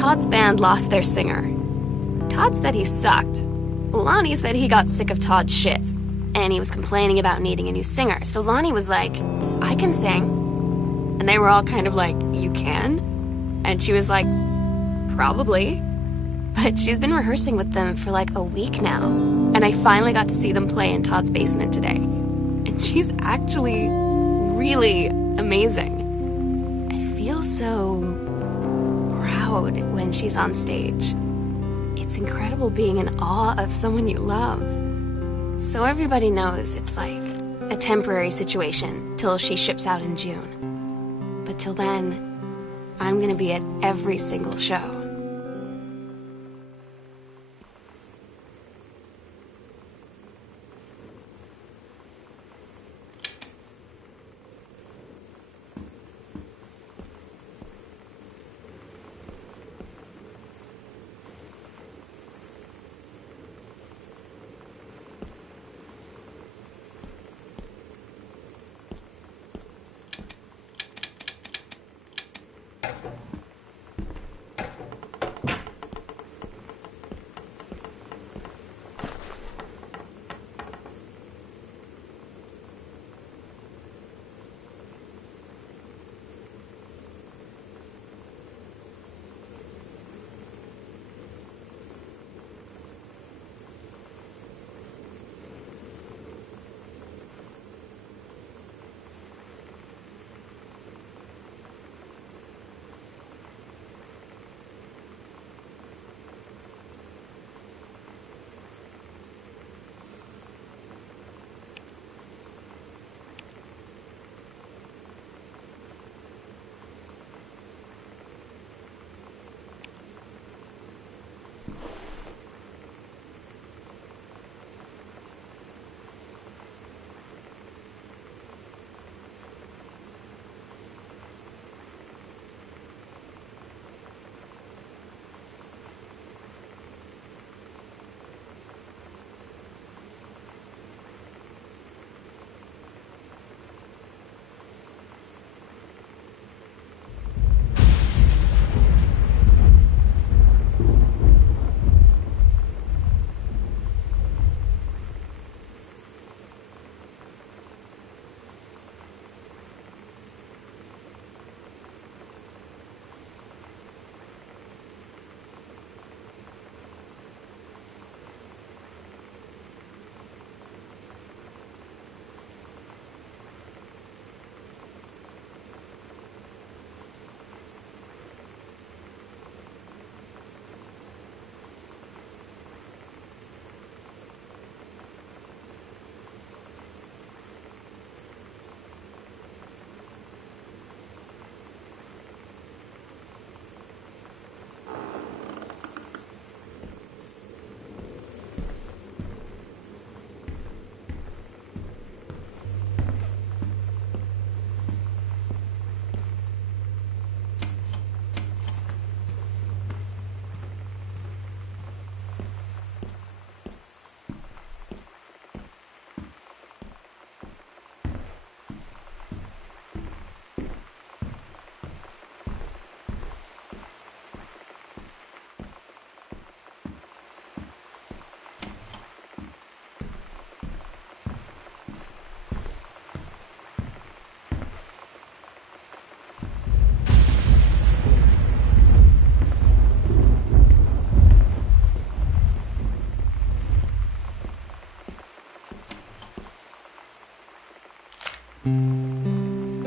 Todd's band lost their singer. Todd said he sucked. Lonnie said he got sick of Todd's shit, and he was complaining about needing a new singer. So Lonnie was like, I can sing. And they were all kind of like, you can? And she was like, probably. But she's been rehearsing with them for like a week now. And I finally got to see them play in Todd's basement today. And she's actually really amazing. I feel so proud when she's on stage. It's incredible being in awe of someone you love. So everybody knows it's like a temporary situation till she ships out in June. But till then, I'm gonna be at every single show.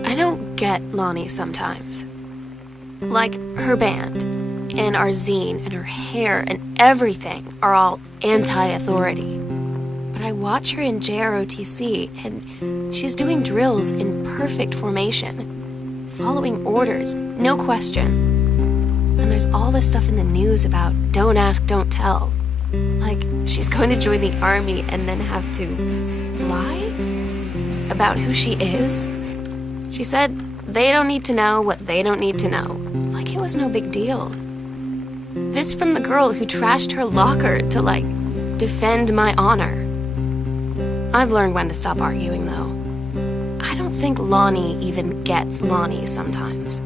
I don't get Lonnie sometimes. Like, her band, and our zine, and her hair, and everything are all anti-authority. But I watch her in JROTC, and she's doing drills in perfect formation, following orders, no question. And there's all this stuff in the news about don't ask, don't tell. Like, she's going to join the army and then have to lie about who she is. She said they don't need to know what they don't need to know. Like it was no big deal. This from the girl who trashed her locker to, like, defend my honor. I've learned when to stop arguing, though. I don't think Lonnie even gets Lonnie sometimes.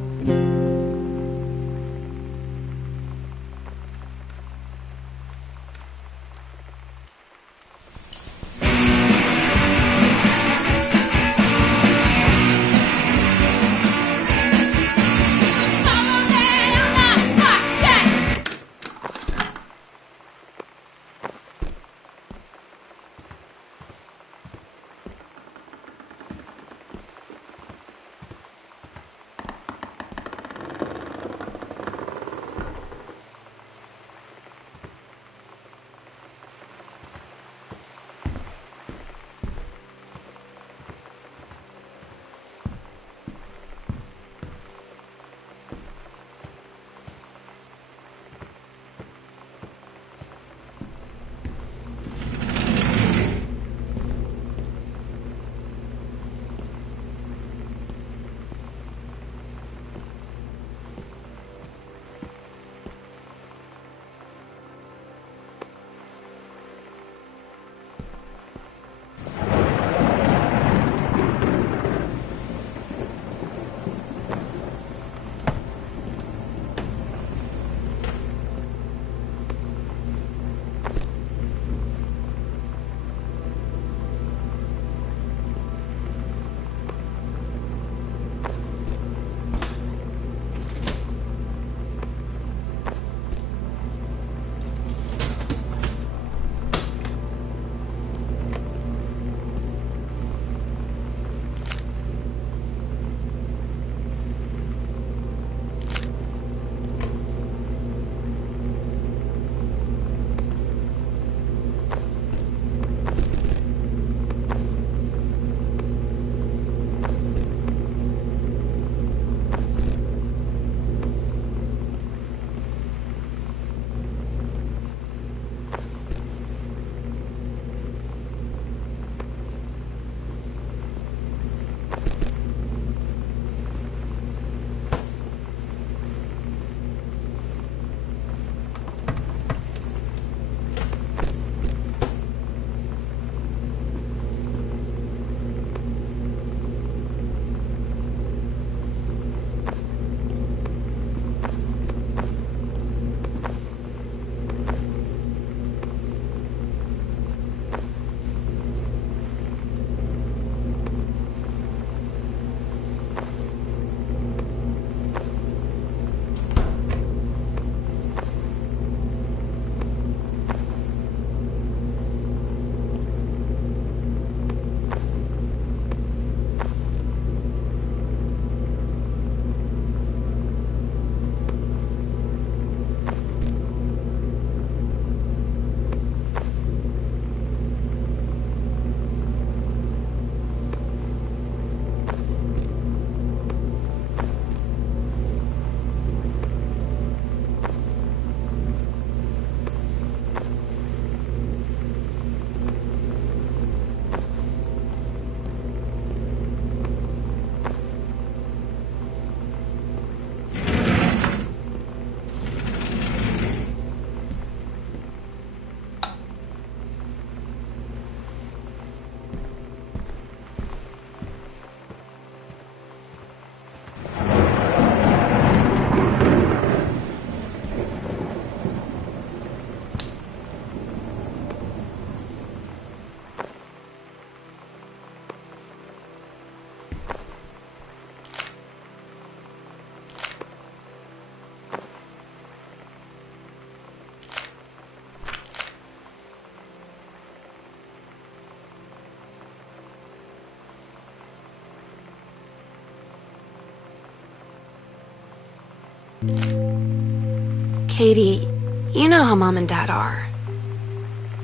Katie, you know how Mom and Dad are.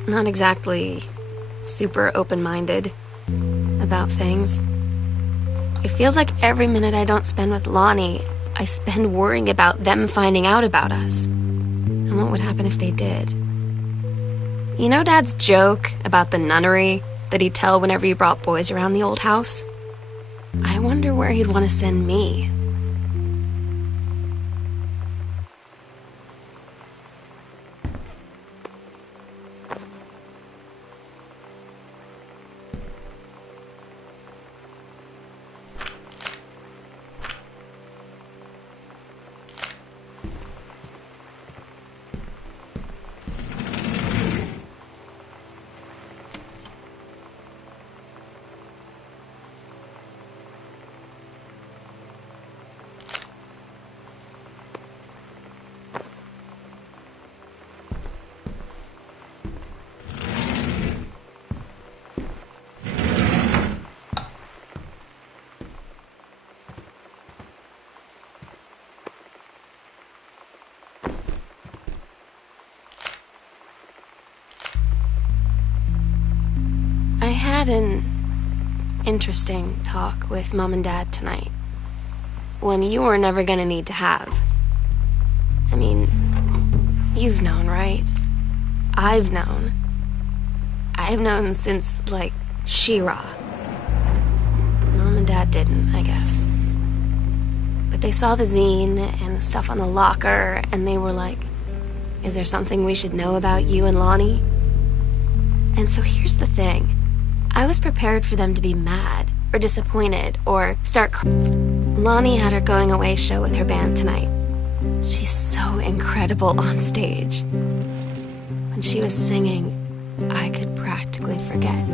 Not exactly super open-minded about things. It feels like every minute I don't spend with Lonnie, I spend worrying about them finding out about us. And what would happen if they did? You know Dad's joke about the nunnery that he'd tell whenever he brought boys around the old house? I wonder where he'd want to send me. I had an interesting talk with Mom and Dad tonight. One you were never gonna need to have. I mean, you've known, right? I've known. I've known since, like, She-Ra. Mom and Dad didn't, I guess. But they saw the zine and the stuff on the locker, and they were like, is there something we should know about you and Lonnie? And so here's the thing. I was prepared for them to be mad, or disappointed, or start crying. Lonnie had her going away show with her band tonight. She's so incredible on stage. When she was singing, I could practically forget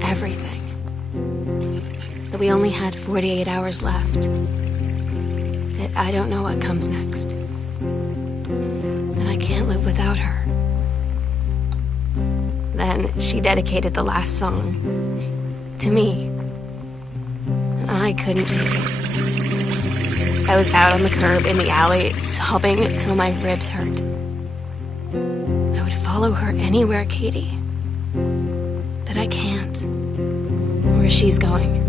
everything. That we only had 48 hours left. That I don't know what comes next. That I can't live without her. Then she dedicated the last song to me. And I couldn't take it. I was out on the curb in the alley, sobbing till my ribs hurt. I would follow her anywhere, Katie. But I can't. Where she's going.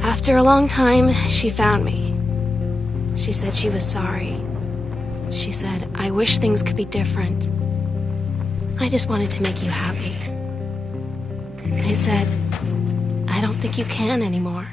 After a long time, she found me. She said she was sorry. She said, I wish things could be different. I just wanted to make you happy. I said, I don't think you can anymore.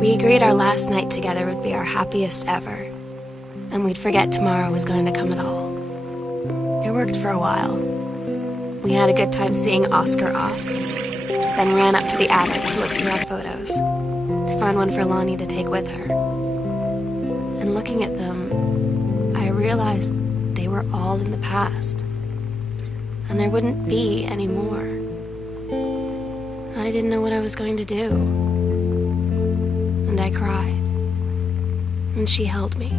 We agreed our last night together would be our happiest ever, and we'd forget tomorrow was going to come at all. It worked for a while. We had a good time seeing Oscar off, then ran up to the attic to look through our photos, to find one for Lonnie to take with her. And looking at them, I realized they were all in the past, and there wouldn't be any more. I didn't know what I was going to do. And I cried. And she held me.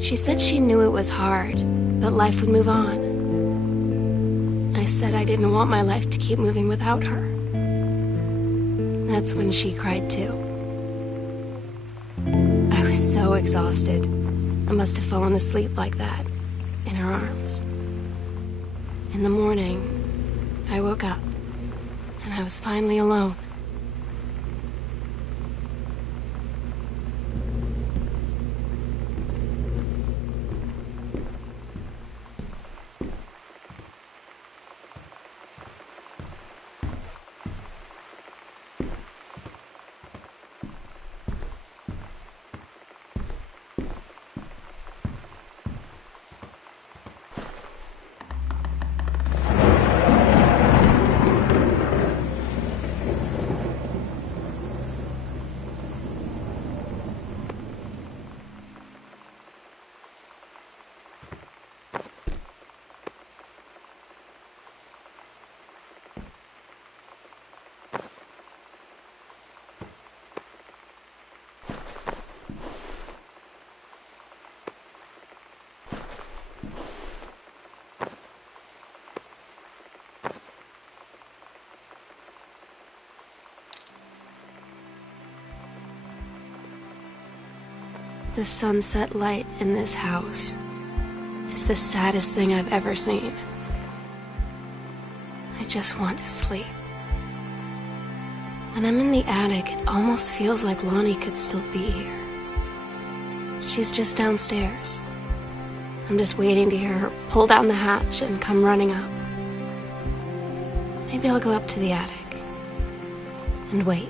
She said she knew it was hard, but life would move on. I said I didn't want my life to keep moving without her. That's when she cried too. I was so exhausted. I must have fallen asleep like that, in her arms. In the morning, I woke up, and I was finally alone. The sunset light in this house is the saddest thing I've ever seen. I just want to sleep. When I'm in the attic, it almost feels like Lonnie could still be here. She's just downstairs. I'm just waiting to hear her pull down the hatch and come running up. Maybe I'll go up to the attic and wait.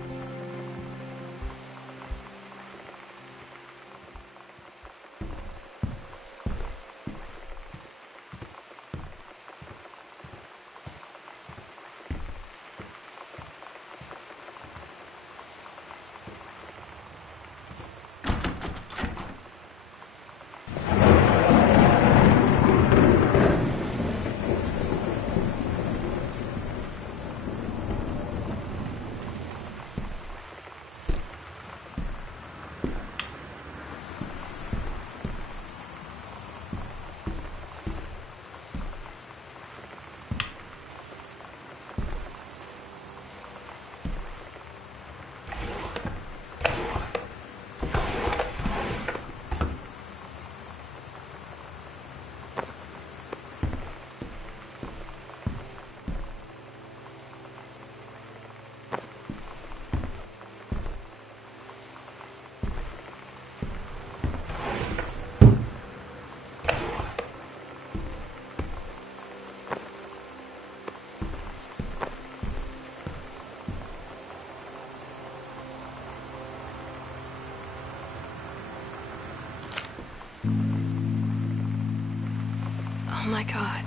Oh my God.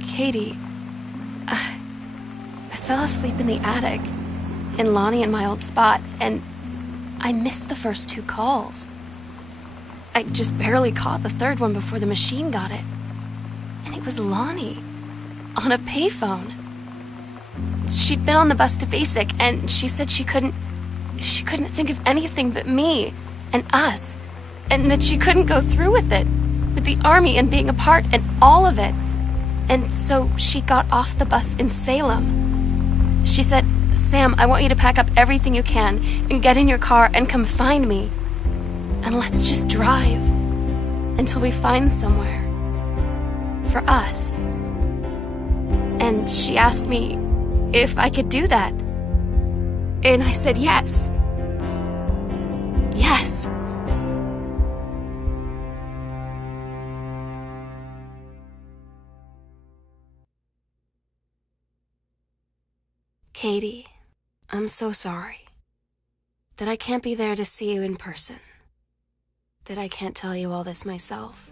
Katie, I fell asleep in the attic, in Lonnie and my old spot, and I missed the first 2 calls. I just barely caught the third one before the machine got it. And it was Lonnie, on a payphone. She'd been on the bus to Basic, and she said she couldn't think of anything but me and us, and that she couldn't go through with it, with the Army and being apart and all of it. And so she got off the bus in Salem. She said, "Sam, I want you to pack up everything you can and get in your car and come find me. And let's just drive until we find somewhere for us." And she asked me if I could do that. And I said yes. Yes. Katie, I'm so sorry that I can't be there to see you in person, that I can't tell you all this myself.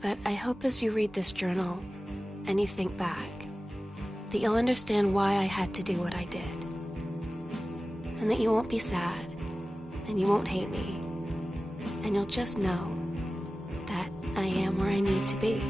But I hope as you read this journal and you think back, that you'll understand why I had to do what I did. And that you won't be sad, and you won't hate me, and you'll just know that I am where I need to be.